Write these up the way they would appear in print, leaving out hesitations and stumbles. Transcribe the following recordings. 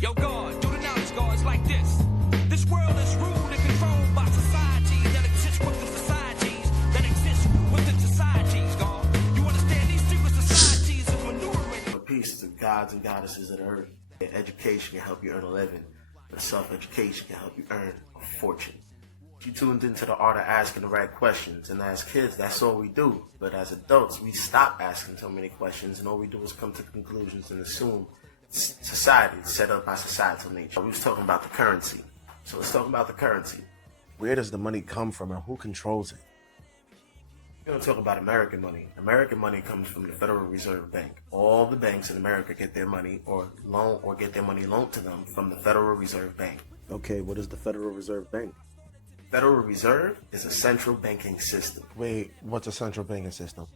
Yo, God, do the knowledge, God, it's like this. This world is ruled and controlled by societies that exist within societies that exist within societies, God. You understand these secret societies of maneuvering. A piece to gods and goddesses of the earth. Education can help you earn a living, but self-education can help you earn a fortune. You tuned into the art of asking the right questions, and as kids, that's all we do. But as adults, we stop asking so many questions, and all we do is come to conclusions and assume society is set up by societal nature. We was talking about the currency, so let's talk about the currency. Where does the money come from and who controls it? We're going to talk about American money. American money comes from the Federal Reserve Bank. All the banks in America get their money or get their money loaned to them from the Federal Reserve Bank. Okay, what is the Federal Reserve Bank? Federal Reserve is a central banking system. Wait, what's a central banking system?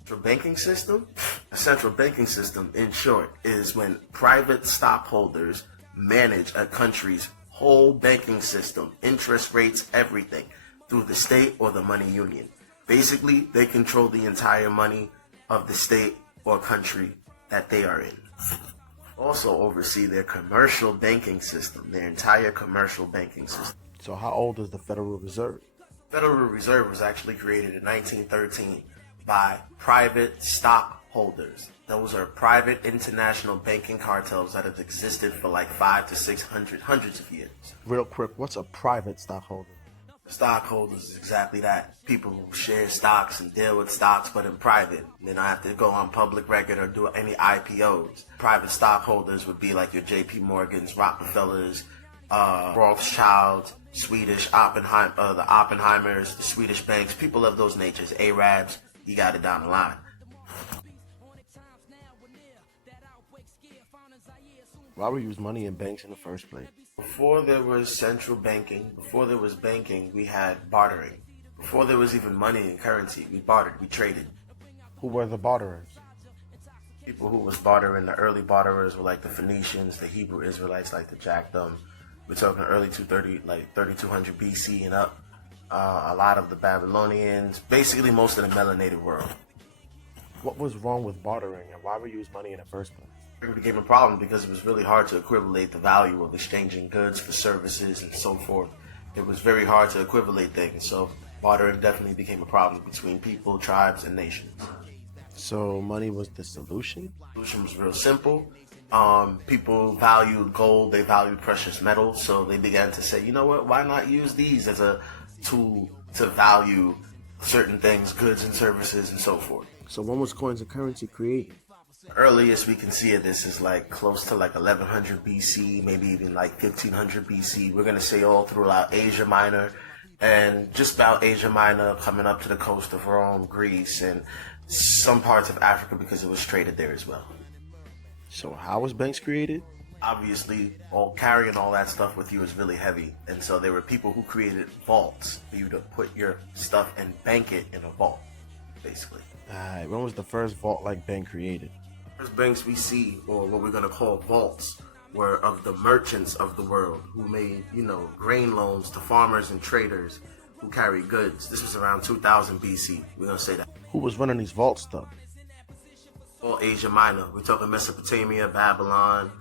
Central banking system? A central banking system, in short, is when private stockholders manage a country's whole banking system, interest rates, everything, through the state or the money union. Basically, they control the entire money of the state or country that they are in. Also oversee their commercial banking system, their entire commercial banking system. So how old is the Federal Reserve? Federal Reserve was actually created in 1913 by private stockholders. Those are private international banking cartels that have existed for like 500 to 600, hundreds of years. Real quick, what's a private stockholder? Stockholders is exactly that. People who share stocks and deal with stocks, but in private. They don't have to go on public record or do any IPOs. Private stockholders would be like your JP Morgans, Rockefellers, Rothschilds, Swedish Oppenheim, the Oppenheimers, the Swedish banks, people of those natures, Arabs, you got it down the line. Why we use money in banks in the first place? Before there was central banking, before there was banking, we had bartering. Before there was even money and currency, we bartered, we traded. Who were the barterers? People who was bartering, the early barterers were like the Phoenicians, the Hebrew Israelites like the Jack them. We're talking early 230, like 3200 BC and up. A lot of the Babylonians, basically most of the melanated world. What was wrong with bartering and why we use money in the first place? It became a problem because it was really hard to equivalate the value of exchanging goods for services and so forth. It was very hard to equivalate things, so bartering definitely became a problem between people, tribes, and nations. So money was the solution? The solution was real simple. People valued gold, they valued precious metals, so they began to say, you know what, why not use these as a tool to value certain things, goods and services and so forth. So when was coins and currency created? The earliest we can see of this is like close to like 1100 BC, maybe even like 1500 BC. We're going to say all throughout Asia Minor and just about Asia Minor coming up to the coast of Rome, Greece, and some parts of Africa because it was traded there as well. So how was banks created? Obviously, carrying all that stuff with you is really heavy. And so there were people who created vaults for you to put your stuff and bank it in a vault, basically. Alright, when was the first vault-like bank created? First banks we see, or what we're going to call vaults, were of the merchants of the world who made, grain loans to farmers and traders who carried goods. This was around 2000 BC. We're going to say that. Who was running these vaults though? All Asia Minor. We're talking Mesopotamia, Babylon,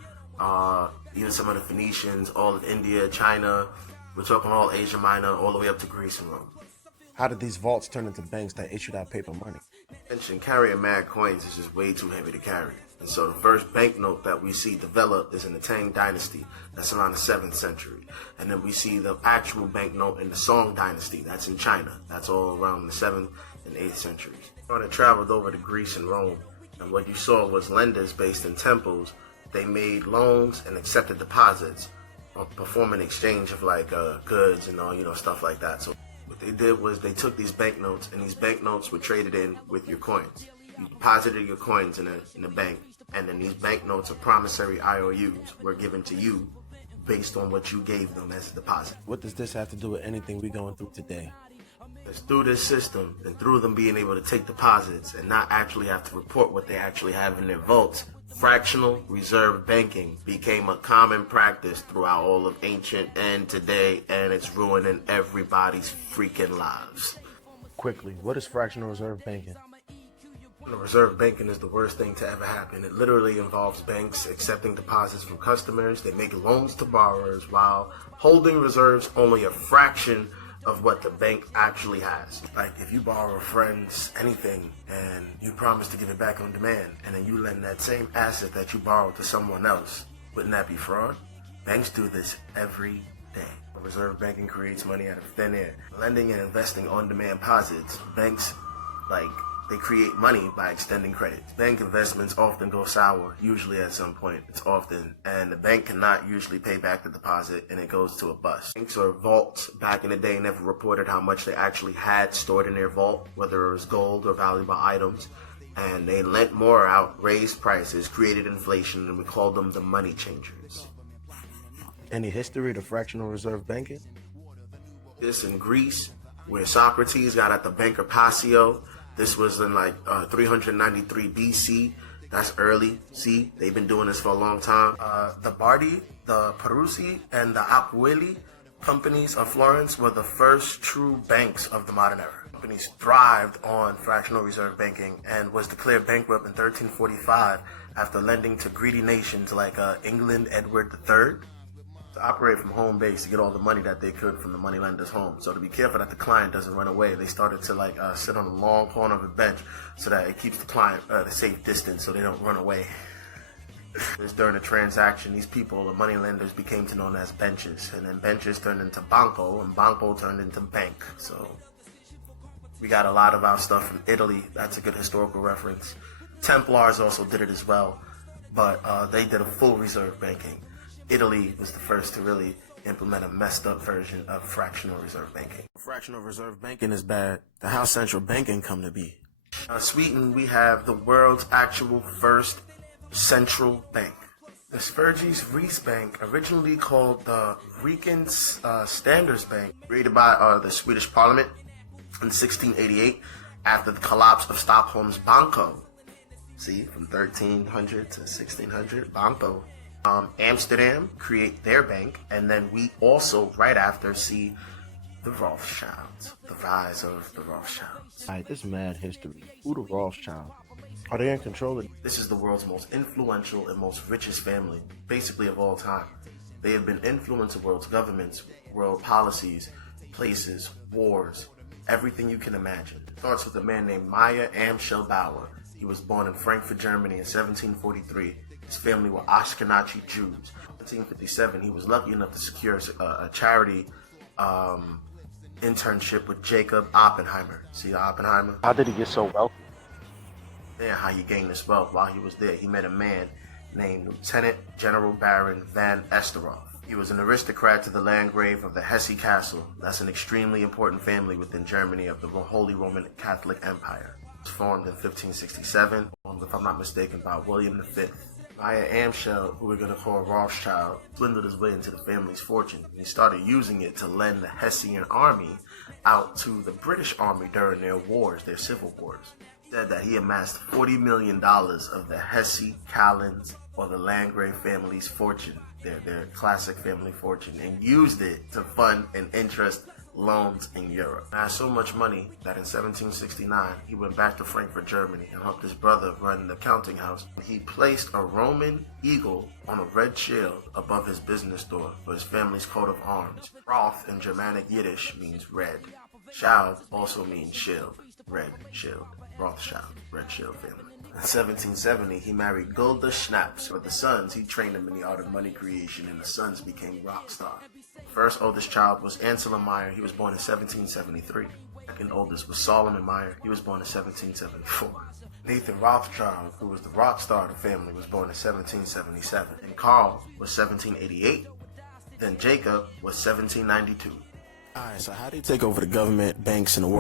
even some of the Phoenicians, all of India, China. We're talking all Asia Minor, all the way up to Greece and Rome. How did these vaults turn into banks that issued out paper money? Carrying mad coins is just way too heavy to carry. And so the first banknote that we see developed is in the Tang Dynasty. That's around the 7th century. And then we see the actual banknote in the Song Dynasty. That's in China. That's all around the 7th and 8th centuries. When it traveled over to Greece and Rome, and what you saw was lenders based in temples. They made loans and accepted deposits, performing exchange of like goods and all, stuff like that. So what they did was they took these banknotes, and these banknotes were traded in with your coins. You deposited your coins in a bank, and then these banknotes of promissory IOUs were given to you based on what you gave them as a deposit. What does this have to do with anything we're going through today? It's through this system and through them being able to take deposits and not actually have to report what they actually have in their vaults, fractional reserve banking became a common practice throughout all of ancient and today, and it's ruining everybody's freaking lives. Quickly, what is fractional reserve banking? Reserve banking is the worst thing to ever happen. It literally involves banks accepting deposits from customers. They make loans to borrowers while holding reserves only a fraction of what the bank actually has. Like if you borrow a friend's anything and you promise to give it back on demand, and then you lend that same asset that you borrowed to someone else, wouldn't that be fraud? Banks do this every day. Reserve banking creates money out of thin air. Lending and investing on-demand deposits, banks they create money by extending credit. Bank investments often go sour, usually at some point. It's often, and the bank cannot usually pay back the deposit, and it goes to a bust. Banks or vaults back in the day never reported how much they actually had stored in their vault, whether it was gold or valuable items, and they lent more out, raised prices, created inflation, and we called them the money changers. Any history to fractional reserve banking? This in Greece, where Socrates got at the Banker Passio. This was in 393 BC. That's early. See, they've been doing this for a long time. The Bardi, the Peruzzi, and the Apueli companies of Florence were the first true banks of the modern era. Companies thrived on fractional reserve banking and was declared bankrupt in 1345 after lending to greedy nations like England, Edward III. To operate from home base to get all the money that they could from the moneylender's home. So to be careful that the client doesn't run away, they started to sit on a long corner of a bench so that it keeps the client at a safe distance so they don't run away. During the transaction, these people, the moneylenders, became to known as benches, and then benches turned into banco, and banco turned into bank. So we got a lot of our stuff from Italy. That's a good historical reference. Templars also did it as well, but they did a full reserve banking. Italy was the first to really implement a messed up version of fractional reserve banking. Fractional reserve banking is bad. How central banking come to be? Sweden, we have the world's actual first central bank. The Sveriges Riksbank, originally called the Rikens Standardsbank, created by the Swedish Parliament in 1688 after the collapse of Stockholm's Banco. See, from 1300 to 1600, Banco. Amsterdam create their bank, and then we also, right after, see the Rothschilds, the rise of the Rothschilds. Alright, this mad history. Who the Rothschilds? Are they in control of? This is the world's most influential and most richest family, basically of all time. They have been influencing world's governments, world policies, places, wars, everything you can imagine. It starts with a man named Meyer Amschel Bauer. He was born in Frankfurt, Germany in 1743. His family were Ashkenazi Jews. In 1757, he was lucky enough to secure a charity internship with Jacob Oppenheimer. See Oppenheimer? How did he get so wealthy? Yeah, how he gained this wealth. While he was there, he met a man named Lieutenant General Baron van Esterhoff. He was an aristocrat to the Landgrave of the Hesse Castle. That's an extremely important family within Germany of the Holy Roman Catholic Empire. It was formed in 1567, if I'm not mistaken, by William V. Meyer Amschel, who we're going to call Rothschild, swindled his way into the family's fortune. He started using it to lend the Hessian army out to the British army during their wars, their civil wars. He said that he amassed $40 million of the Hesse, Callens, or the Landgrave family's fortune, their classic family fortune, and used it to fund an interest loans in Europe. He had so much money that in 1769 he went back to Frankfurt, Germany, and helped his brother run the counting house. He placed a Roman eagle on a red shield above his business door for his family's coat of arms. Roth in Germanic Yiddish means red. Schild also means shield, red shield. Rothschild, red shield family. In 1770, he married Gulda Schnaps. For the sons, he trained them in the art of money creation, and the sons became rock stars. First oldest child was Ansela Meyer. He was born in 1773. Second oldest was Solomon Meyer. He was born in 1774. Nathan Rothschild, who was the rock star of the family, was born in 1777. And Carl was 1788. Then Jacob was 1792. Alright, so how do you take over the government, banks, in the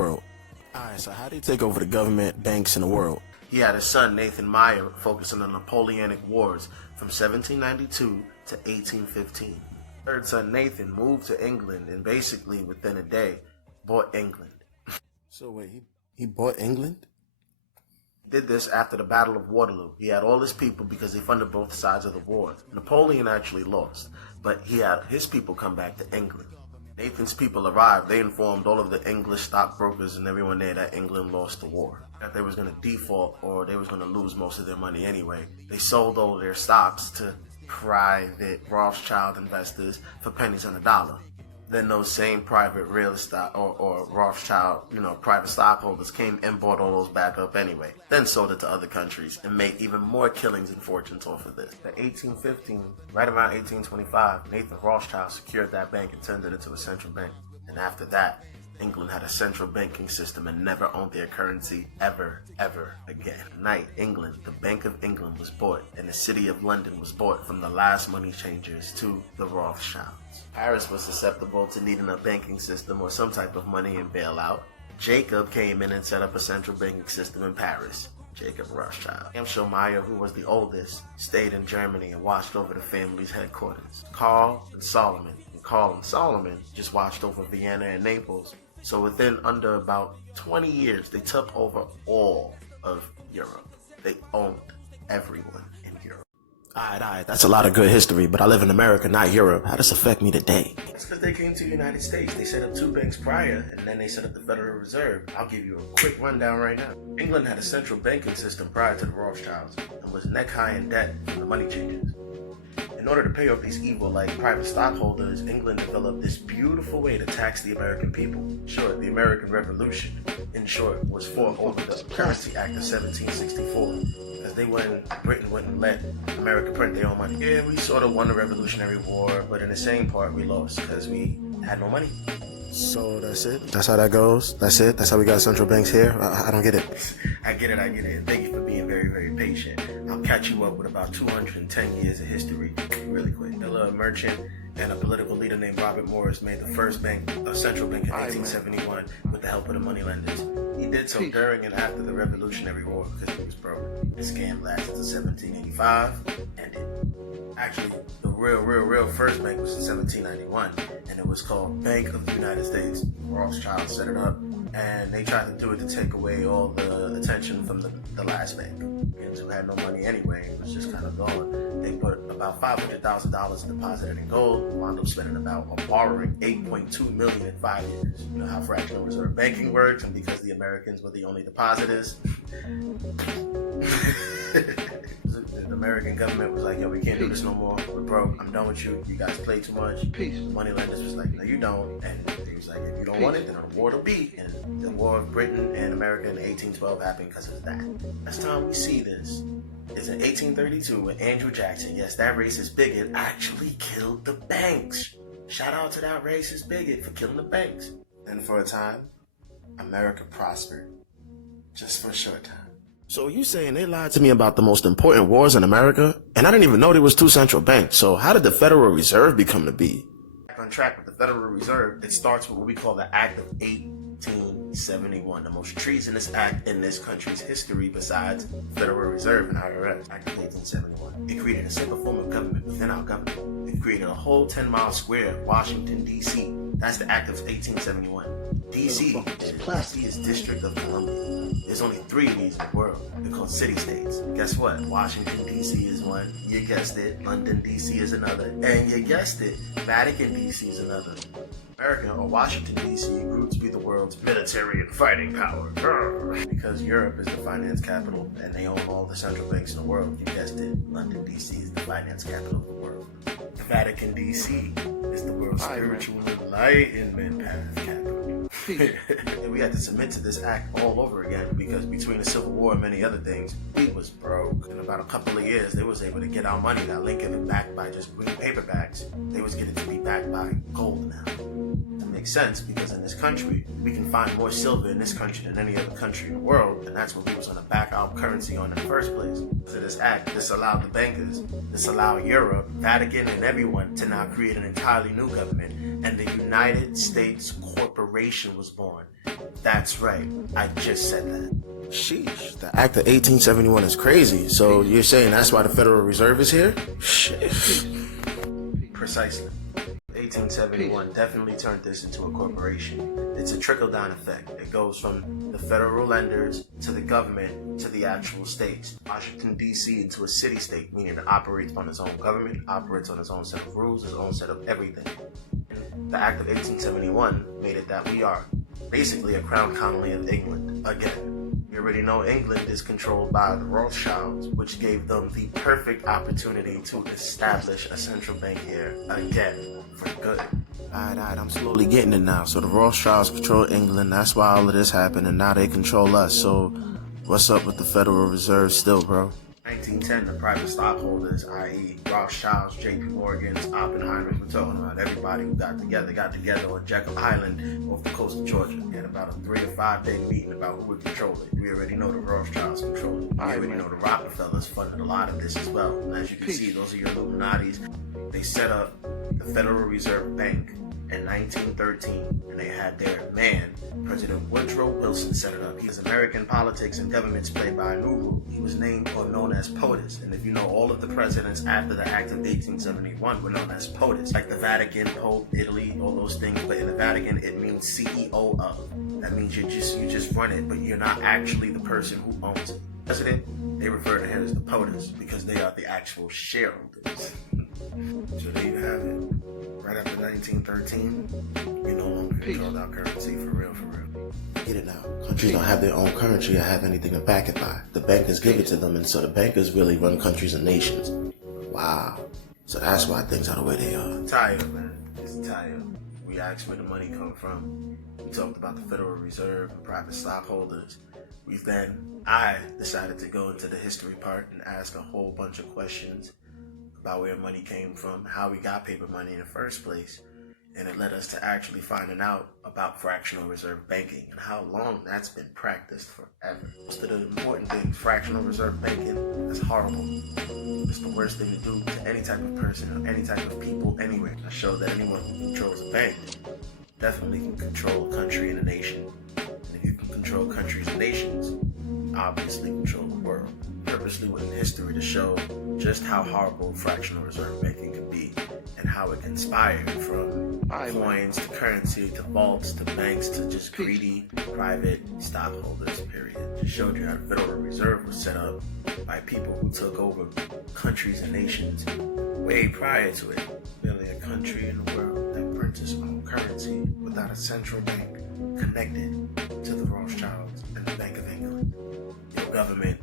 world? He had his son, Nathan Meyer, focus on the Napoleonic Wars from 1792 to 1815. Third son, Nathan, moved to England and basically, within a day, bought England. So wait, he bought England? Did this after the Battle of Waterloo. He had all his people because they funded both sides of the war. Napoleon actually lost, but he had his people come back to England. Nathan's people arrived. They informed all of the English stockbrokers and everyone there that England lost the war, that they was going to default or they was going to lose most of their money anyway. They sold all their stocks to private Rothschild investors for pennies on the dollar. Then those same private real estate or Rothschild, private stockholders came and bought all those back up anyway. Then sold it to other countries and made even more killings and fortunes off of this. In 1815, right around 1825, Nathan Rothschild secured that bank and turned it into a central bank. And after that, England had a central banking system and never owned their currency ever again. Tonight, England, the Bank of England was bought, and the City of London was bought from the last money changers to the Rothschilds. Paris was susceptible to needing a banking system or some type of money and bailout. Jacob came in and set up a central banking system in Paris. Jacob Rothschild. Meyer, who was the oldest, stayed in Germany and watched over the family's headquarters. Carl and Solomon just watched over Vienna and Naples. So within under about 20 years, they took over all of Europe. They owned everyone in Europe. Alright, that's a lot of good history, but I live in America, not Europe. How does this affect me today? It's because they came to the United States. They set up 2 banks prior, and then they set up the Federal Reserve. I'll give you a quick rundown right now. England had a central banking system prior to the Rothschilds, and was neck high in debt from the money changers. In order to pay off these evil, private stockholders, England developed this beautiful way to tax the American people. In short, the American Revolution, was fought over the Currency Act of 1764. Because Britain wouldn't let America print their own money. Yeah, we sort of won the Revolutionary War, but in the same part, we lost because we had no money. So that's it? That's how that goes? That's it? That's how we got central banks here? I don't get it. I get it. Thank you for being very, very patient. I'll catch you up with about 210 years of history really quick. A merchant and a political leader named Robert Morris made the first central bank in 1871 with the help of the moneylenders. He did so during and after the Revolutionary War because he was broke. The scam lasted until 1785, and actually, the real first bank was in 1791, and it was called Bank of the United States. Rothschild set it up, and they tried to do it to take away all the attention from the last bank. Americans who had no money anyway, it was just kind of going. They put about $500,000 deposited in gold, wound up spending borrowing $8.2 million in 5 years. You know how fractional reserve banking works, and because the Americans were the only depositors, the American government was like, yo, we can't do this no more. We're broke. I'm done with you. You guys play too much. Peace. The money lenders was like, no, you don't. And he was like, if you don't want it, then the war will be. And the War of Britain and America in 1812 happened because of that. Last time we see this is in 1832 when Andrew Jackson, yes, that racist bigot, actually killed the banks. Shout out to that racist bigot for killing the banks. And for a time, America prospered. Just for a short time. So you saying they lied to me about the most important wars in America? And I didn't even know there was two central banks. So how did the Federal Reserve become to be? Back on track with the Federal Reserve, it starts with what we call the Act of 1871, the most treasonous act in this country's history besides Federal Reserve and IRS. Act of 1871. It created a single form of government within our government. It created a whole 10-mile square, Washington, D.C. That's the Act of 1871. D.C. is District of Columbia. There's only 3 of these in the world. They're called city-states. Guess what? Washington, D.C. is one. You guessed it. London, D.C. is another. And you guessed it. Vatican, D.C. is another. America, or Washington, D.C. grew to be the world's military and fighting power. Because Europe is the finance capital, and they own all the central banks in the world. You guessed it. London, D.C. is the finance capital of the world. The Vatican, D.C. is the world's spiritual enlightenment path capital. And we had to submit to this act all over again because between the Civil War and many other things, we was broke. In about a couple of years, they was able to get our money, that Lincoln and backed by just green paperbacks. They was getting to be backed by gold now. That makes sense because in this country, we can find more silver in this country than any other country in the world, and that's what we was going to back our currency on in the first place. So this act, this allowed the bankers, this allowed Europe, Vatican, and everyone to now create an entirely new government, and the United States Corporation was born. That's right, I just said that. Sheesh, the Act of 1871 is crazy. So you're saying that's why the Federal Reserve is here? Shit. Precisely. 1871 definitely turned this into a corporation. It's a trickle-down effect. It goes from the federal lenders to the government to the actual states. Washington, D.C. into a city-state, meaning it operates on its own government, operates on its own set of rules, its own set of everything. The Act of 1871 made it that we are basically a crown colony of England again. You already know England is controlled by the Rothschilds, which gave them the perfect opportunity to establish a central bank here again for good. Alright, I'm slowly getting it now. So the Rothschilds control England, that's why all of this happened, and now they control us. So what's up with the Federal Reserve still, bro? 1910, the private stockholders, i.e. Rothschilds, J.P. Morgans, Oppenheimers, we're talking about everybody who got together on Jekyll Island off the coast of Georgia. We had about a 3 to 5 day meeting about who would control it. We already know the Rothschilds control it. We already know the Rockefellers funded a lot of this as well. And as you can see, those are your Illuminatis. They set up the Federal Reserve Bank in 1913, and they had their man, President Woodrow Wilson, set it up. His American politics and government's played by a new rule. He was named or known as POTUS, and if you know, all of the presidents after the Act of 1871 were known as POTUS, like the Vatican, Pope, Italy, all those things. But in the Vatican, it means CEO of. That means you just run it, but you're not actually the person who owns it. President, they refer to him as the POTUS because they are the actual shareholders. So there you have it. Right after 1913, we no longer controlled our currency for real. Get it now. Countries don't have their own currency or have anything to back it by. The bankers give it to them, and so the bankers really run countries and nations. Wow. So that's why things are the way they are. Tired, man. It's tired. We asked where the money come from. We talked about the Federal Reserve and private stockholders. I decided to go into the history part and ask a whole bunch of questions about where money came from, how we got paper money in the first place, and it led us to actually finding out about fractional reserve banking and how long that's been practiced forever. Most of the important things, fractional reserve banking, is horrible. It's the worst thing to do to any type of person or any type of people anywhere. I showed that anyone who controls a bank definitely can control a country and a nation. And if you can control countries and nations, you obviously control the world. Purposely went in history to show just how horrible fractional reserve banking can be and how it conspired from coins to currency to vaults to banks to just greedy private stockholders, period. Just showed you how the Federal Reserve was set up by people who took over countries and nations way prior to it. Barely a country in the world that prints its own currency without a central bank connected to the Rothschilds and the Bank of England. Your government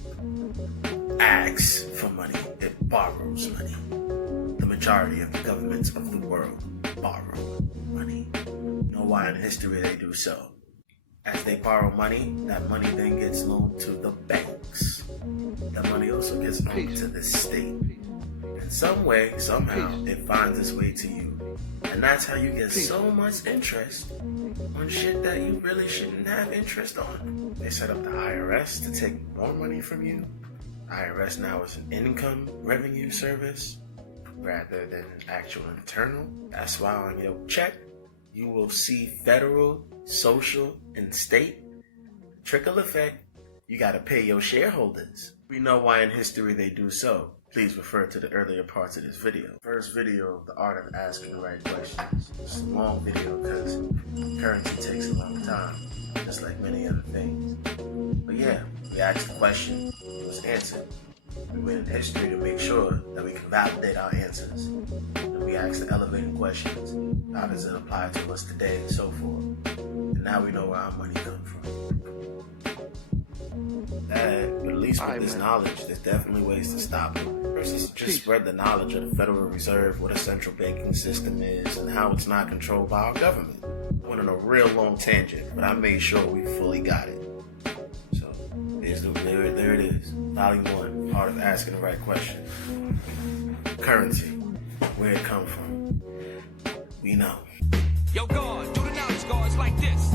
asks for money, it borrows money. The majority of the governments of the world borrow money. You know why in history they do so? As they borrow money, that money then gets loaned to the banks. That money also gets loaned to the state. In some way, somehow, it finds its way to you. And that's how you get so much interest on shit that you really shouldn't have interest on. They set up the IRS to take more money from you. IRS now is an income revenue service rather than an actual internal. That's why on your check, you will see federal, social, and state. Trickle effect, you gotta pay your shareholders. We know why in history they do so. Please refer to the earlier parts of this video. First video, the art of asking the right questions. It's a long video because currency takes a long time, just like many other things. But yeah, we asked the question, it was answered. We went in history to make sure that we can validate our answers. And we asked the elevating questions, how does it apply to us today and so forth. And now we know where our money comes from. But at least with this knowledge, there's definitely ways to stop it. Versus just spread the knowledge of the Federal Reserve, what a central banking system is, and how it's not controlled by our government. I went on a real long tangent, but I made sure we fully got it. So there it is. Volume 1, art of asking the right question. Currency, where it come from. We know. Yo, God, do the knowledge guards like this.